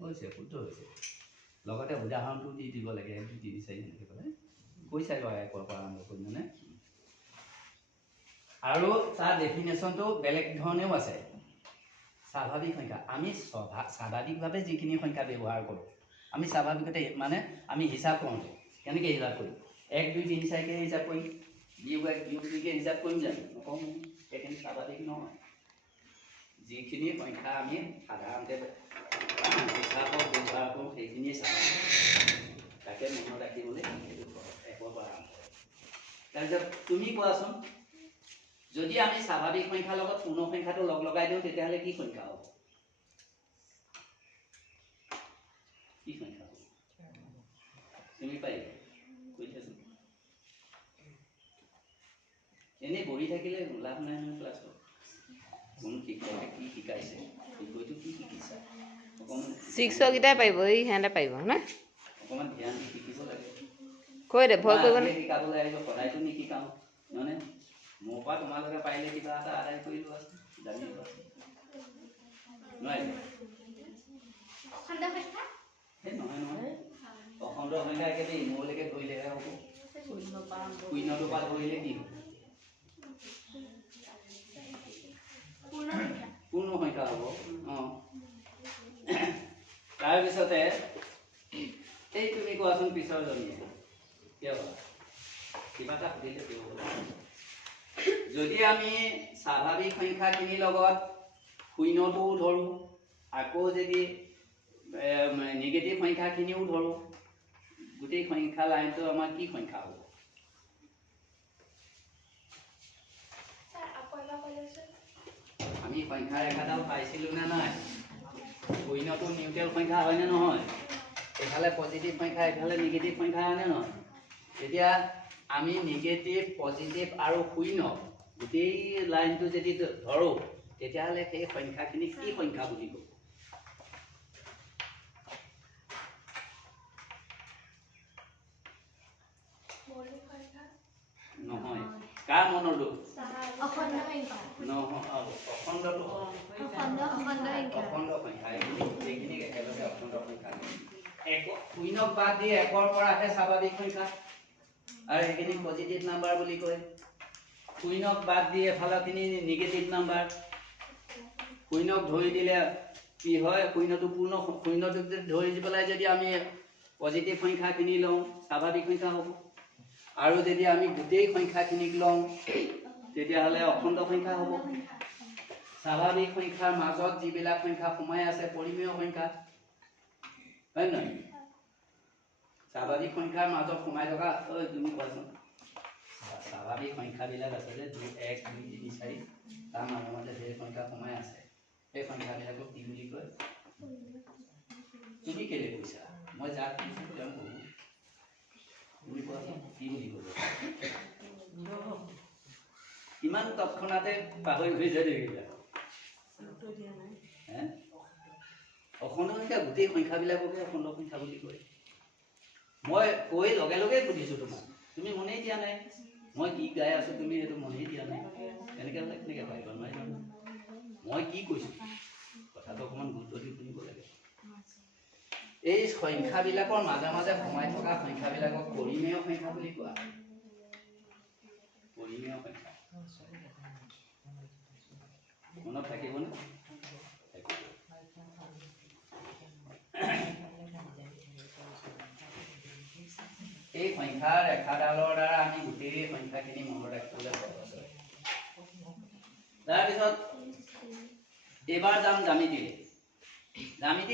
হৈছে শুদ্ধ হৈছে। লগতে উদাহৰণটো দি দিব লাগে এক দুই তিনি চাৰি এনেকৈ ক'লে কৈ চাই বাৰু একৰ পৰা আৰম্ভ কৰি মানে আৰু তাৰ ডেফিনেশ্যনটো বেলেগ ধৰণেও আছে। স্বাভাৱিক সংখ্যা। আমি স্বভা স্বাভাৱিকভাৱে যিখিনি সংখ্যা ব্যৱহাৰ কৰোঁ আমি স্বাভাৱিকতে মানে আমি হিচাপ কৰোঁতে কেনেকৈ হিচাপ কৰিম? এক দুই তিনি চাৰিকৈ হিচাপ কৰিম। বিয়োগ এক বিয়োগ দুইকৈ হিচাপ কৰিম জানো? নকওঁ। সেইখিনি স্বাভাৱিক নহয়। যিখিনি সংখ্যা আমি সাধাৰণতে হিচাপত ব্যৱহাৰ কৰোঁ সেইখিনিয়ে স্বাভাৱিক তাকে মনত ৰাখিবলৈ সেইটো একৰ পৰা আৰম্ভ। তাৰপিছত তুমি কোৱাচোন যদি আমি স্বাভাৱিক সংখ্যাৰ লগত পূৰ্ণ সংখ্যাটো লগ লগাই দিওঁ তেতিয়াহ'লে কি সংখ্যা হ'ব? কি সংখ্যা হ'ব? তুমি পাৰিবা কৈ দিয়াচোন। এনেই বহি থাকিলে লাভ নাই নহয় ক্লাছত কোন শিক্ষকে কি শিকাইছে? বিষয়টো কি শিকিছা? অকণমান ছিক্সৰকেইটাই পাৰিব এই সিহঁতে পাৰিব হয়নে? অকণমান ধ্যান দি শিকিব লাগে। কৈ দে ভয় কৰিব আজিয়ে শিকাবলৈ আহিব সদায়তো নিশিকাওঁ নহয়নে মোৰ পৰা তোমালোকে পাৰিলে কিবা এটা আদায় কৰি লোৱা জানি লোৱা। নোৱাৰিবা? অখণ্ড সংখ্যা? সেই নহয় নহয়। অখণ্ড সংখ্যা একেবাৰে ইমূৰলৈকে ধৰিলেহে হ'ব। শূন্যটোৰ পৰা ধৰিলে কি হ'ব পূৰ্ণ সংখ্যা পূৰ্ণ সংখ্যা হ'ব অঁ তাৰপিছতে এই তুমি কোৱাচোন পিছৰ কিয়? কিবা এটা সুধিলে কিয়? যদি আমি স্বাভাৱিক সংখ্যাখিনিৰ লগত শূন্যটোও ধৰোঁ আকৌ যদি নিগেটিভ সংখ্যাখিনিও ধৰোঁ গোটেই সংখ্যা লাইনটো আমাৰ কি সংখ্যা হ'ব আমি সংখ্যা ৰেখাডাল পাইছিলোঁ নে নাই সংখ্যা হয়নে নহয়? এইফালে পজিটিভ সংখ্যা এইফালে নিগেটিভ সংখ্যা হয়নে নহয়? এতিয়া আমি নিগেটিভ পজিটিভ আৰু শূন্য গোটেই লাইনটো যদি ধৰোঁ তেতিয়াহ'লে সেই সংখ্যাখিনি কি সংখ্যা বুলি ক'ব? নহয়। কাৰ মনৰ অখণ্ড সংখ্যা অখণ্ড সংখ্যা সংখ্যা একেলগে অখণ্ড সংখ্যা এক শূন্যক বাদ দি একৰ পৰা আহে স্বাভাৱিক সংখ্যা আৰু সেইখিনি পজিটিভ নাম্বাৰ বুলি কয় শূন্যক বাদ দি এফালৰখিনি নিগেটিভ নাম্বাৰ শূন্যক ধৰি দিলে কি হয়? শূন্যটো পূৰ্ণ শূন্যটোক যদি ধৰি পেলাই যদি আমি পজিটিভ সংখ্যাখিনি লওঁ স্বাভাৱিক সংখ্যা হ'ব। আৰু যদি আমি গোটেই সংখ্যাখিনিক লওঁ তেতিয়াহ'লে অখণ্ড সংখ্যা হ'ব। স্বাভাৱিক সংখ্যাৰ মাজত যিবিলাক সংখ্যা সোমাই আছে পৰিমেয় সংখ্যা হয় নহয়? স্বাভাৱিক সংখ্যাৰ মাজত সোমাই থকা ঐ তুমি কোৱাচোন। স্বা- স্বাভাৱিক সংখ্যাবিলাক আছে যে দুই এক দুই তিনি চাৰি তাৰ মাজে মাজে যে সংখ্যা সোমাই আছে। সেই সংখ্যাবিলাকক কি বুলি কয়? তুমি কেলে কৈছা? মই যাক কৈছোঁ তেওঁ কোৱাচোন কিমান তৎক্ষণাতে পাহৰি হে? অখণ্ড সংখ্যা গোটেই সংখ্যাবিলাককে অখণ্ড সংখ্যা বুলি কয়। মই কৈ লগে লগে সুধিছোঁ তোমাক তুমি মনেই দিয়া নাই? মই কি গাই আছোঁ তুমি সেইটো মনেই দিয়া নাই? এনেকৈ কেনেকৈ পাৰিবা নহয়। মই কি কৈছোঁ কথাটো অকণমান গুৰুত্ব দি শুনিব লাগে এই সংখ্যাবিলাকৰ মাজে মাজে সোমাই থকা সংখ্যাবিলাকক পৰিমেয় সংখ্যা বুলি কোৱা হয়। পৰিমেয় সংখ্যা। মনত থাকিবনে? থাকিব এই সংখ্যা ৰেখাডালৰ দ্বাৰা আমি গোটেই সংখ্যাখিনি মনত ৰাখিবলৈ সহজ হয় তাৰপিছত এইবাৰ যাম জ্যামিতিলৈ। জ্যামিতি